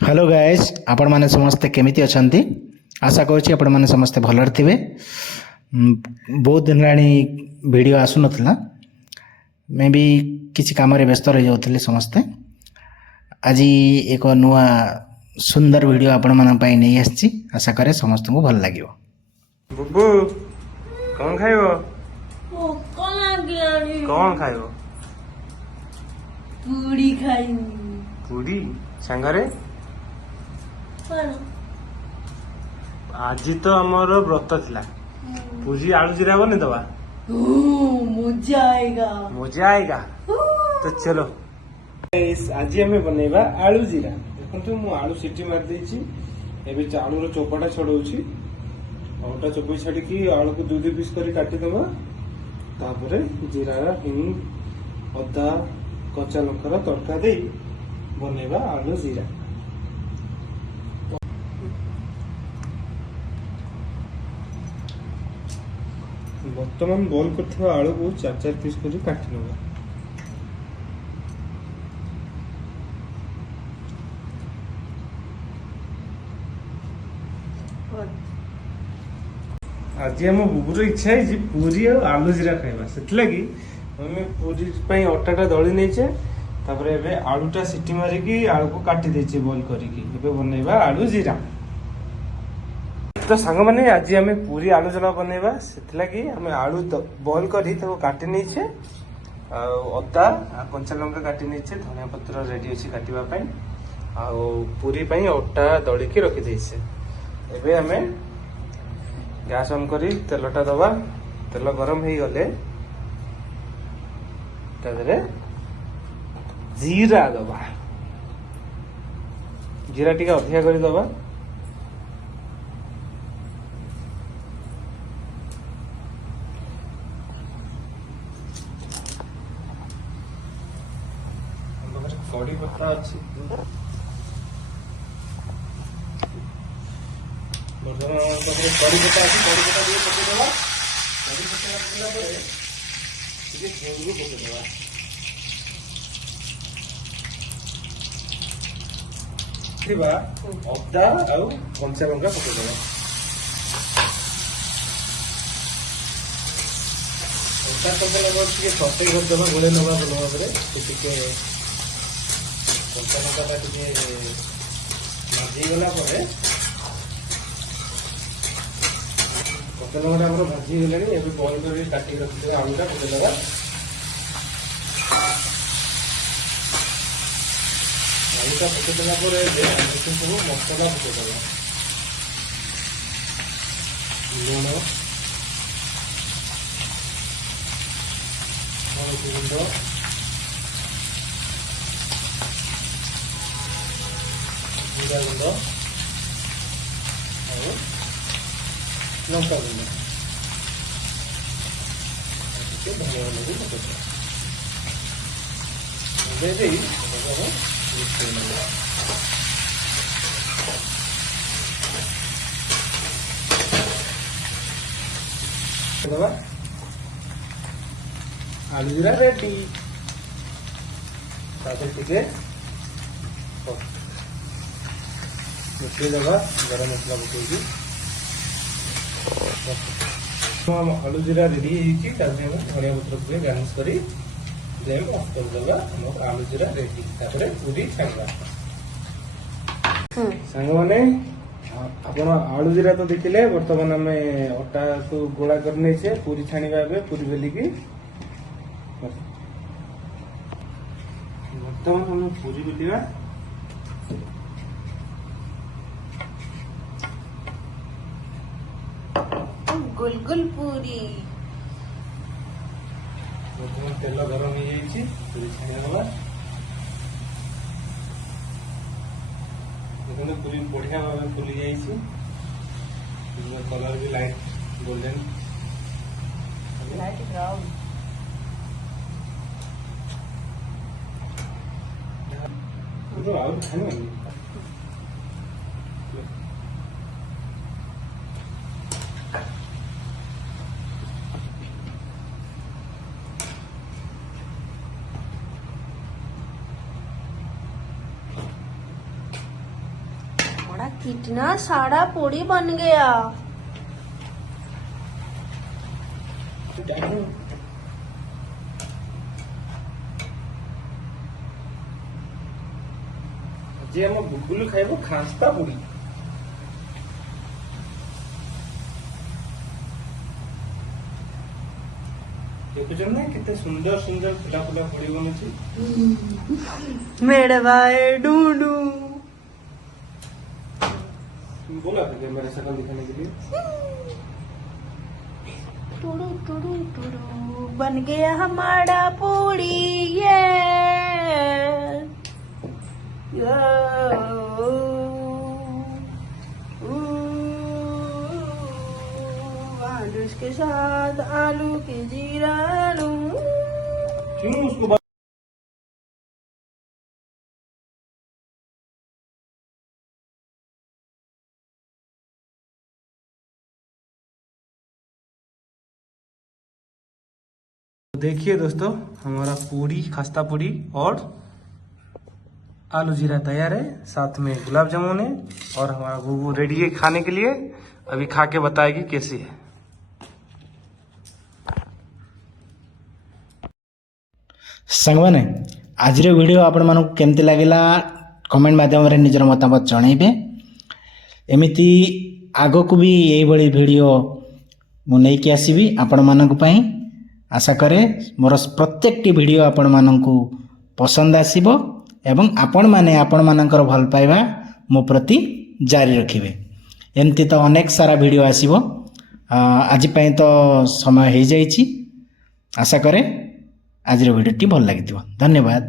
Hello guys आपण माने समस्ते केमिति अछंती। आशा करूँ आपण माने समस्ते भलर थिबे। बहुत दिन लाणी वीडियो आसु नथला, मैं भी किसी काम रे व्यस्त रह जाउथले समस्ते। आज एक नुआ सुंदर वीडियो आपण मान पई नै आछि। आशा करे समस्त को भल लागियो। बुबू कौन खाइबो? कौन खाइबो? पूरी खाइबो। पूरी सांगरे आज तो हमर व्रत थिला। पूरी आलू जीरा बने दवा। मजा आएगा। मजा आएगा तो चलो आज हमें बनेबा आलू जीरा। देखंतु मु आलू सिटी मार देछि। एबे आलू रो चोपाटा छडौछि। आलूटा चोपई छाड़ी की आलू को दू पीस करी काटी दबा। तापरे जीरा हिंग अदा कच्चा लंकार तड़का दे बनेबा आलू जीरा। बर्तमान बॉल करथिबा आलू को चार चार पीस करी काटी नबा। आज हम बुबुर इच्छा है पूरी और आलू जीरा खाइबा। सेतलागी हमें पूरी पई अटाटा दळी नेचे। तापरे एबे आलूटा सिटी मारी की आलू को काटी देचे बॉईल करी की। एबे बनेबा आलू जीरा। तो सांग माने आज हमें पूरी आलू जीरा बनेबा। सेतलागी हमें आलू बॉईल करी ताको काटी नेचे। अदा कंचा लंका काटी नेचे। धनिया पत्र रेडी अछि काटिबा पई। आ पूरी पई अटा दळी की रखि देइसे। एबे हमें गैस ऑन करी तेलटा दबा। तेल गरम हो गले जीरा दबा। जीरा टिका अधिका करी दबा। कड़ी पत्ता अच्छी कड़ी पत्ता अच्छी। कड़ी पत्ता দিয়ে পকে দেবা। কড়ি পত্তা দিলা পরে ଟିକେ লেবু পকে দেবা। দিবা অদা ଆଉ କଞ୍ଚା ଲଙ୍କା ପକେ ଦେବା। ଅଦା କଞ୍ଚା ଲଙ୍କା ଟିକେ ସତେଇ କରିଦେବା। ଗୋଳେଇ ନେବା ଭଲ ଭାବରେ। ଟିକେ କଞ୍ଚା ଲଙ୍କାଟା ଟିକେ ଭାଜି ଗଲା ପରେ कच्चा लंका हमर भाजी गलानी। एबे बॉईल करी काटी रखिले आलूटा पके देबा। आलूटा पके देला परे जे सब मसाला पके देबा। लूण हल्दी गुंड जीरा गुंड और लंका गुंड धनिया गुंड भी पके देबा। आलू जीरा रेडी। टिके मिसई देबा। गरम मसला पकेगी आलू जीरा रेडी धनिया पत्र गार्निश करी ऑफ कर देबा। आलू जीरा रेडी। पूरी छाणवा। सांग माने आपण आलू जीरा तो देखिले। वर्तमान आम अटा को गोला करने से पूरी छाणीबा। पूरी बेली की वर्तमान हम पूरी बेलिया। गुलगुल पूरी। तेल गरम हो जाइए। पूरी छाणीगला। देखो पूरी बढ़िया भाव फुली जाइए। कलर भी लाइट गोल्डन लाइट ब्राउन। तो आउट है ना। हमारा कितना सारा पूरी बन गया। जे हम गुगुल खाइबो खास्ता पूरी। देखुछन ना कितने सुंदर सुंदर फुला फुला पूरी बनुची। मेरे भाई डूडू बोला था मेरे शकल दिखाने के लिए। टुडू टुडू टुडू बन गया हमारा पूरी। ये आलू के साथ आलू के जीरा लूं। क्यों उसको देखिए दोस्तों, हमारा पूरी खस्ता पूरी और आलू जीरा तैयार है, साथ में गुलाब जामुन है और हमारा बुबू रेडी है खाने के लिए। अभी खा के बताएगी कैसी है। ସାଙ୍ଗମାନେ ଆଜିର ଭିଡ଼ିଓ ଆପଣମାନଙ୍କୁ କେମିତି ଲାଗିଲା କମେଣ୍ଟ ମାଧ୍ୟମରେ ନିଜର ମତାମତ ଜଣାଇବେ। ଏମିତି ଆଗକୁ ବି ଏଇଭଳି ଭିଡ଼ିଓ ମୁଁ ନେଇକି ଆସିବି ଆପଣମାନଙ୍କ ପାଇଁ। ଆଶା କରେ ମୋର ପ୍ରତ୍ୟେକଟି ଭିଡ଼ିଓ ଆପଣମାନଙ୍କୁ ପସନ୍ଦ ଆସିବ ଏବଂ ଆପଣମାନେ ଆପଣମାନଙ୍କର ଭଲ ପାଇବା ମୋ ପ୍ରତି ଜାରି ରଖିବେ। ଏମିତି ତ ଅନେକ ସାରା ଭିଡ଼ିଓ ଆସିବ। ଆଜି ପାଇଁ ତ ସମୟ ହେଇଯାଇଛି। ଆଶା କରେ ଆଜିର ଭିଡ଼ିଓଟି ଭଲ ଲାଗିଥିବ। ଧନ୍ୟବାଦ।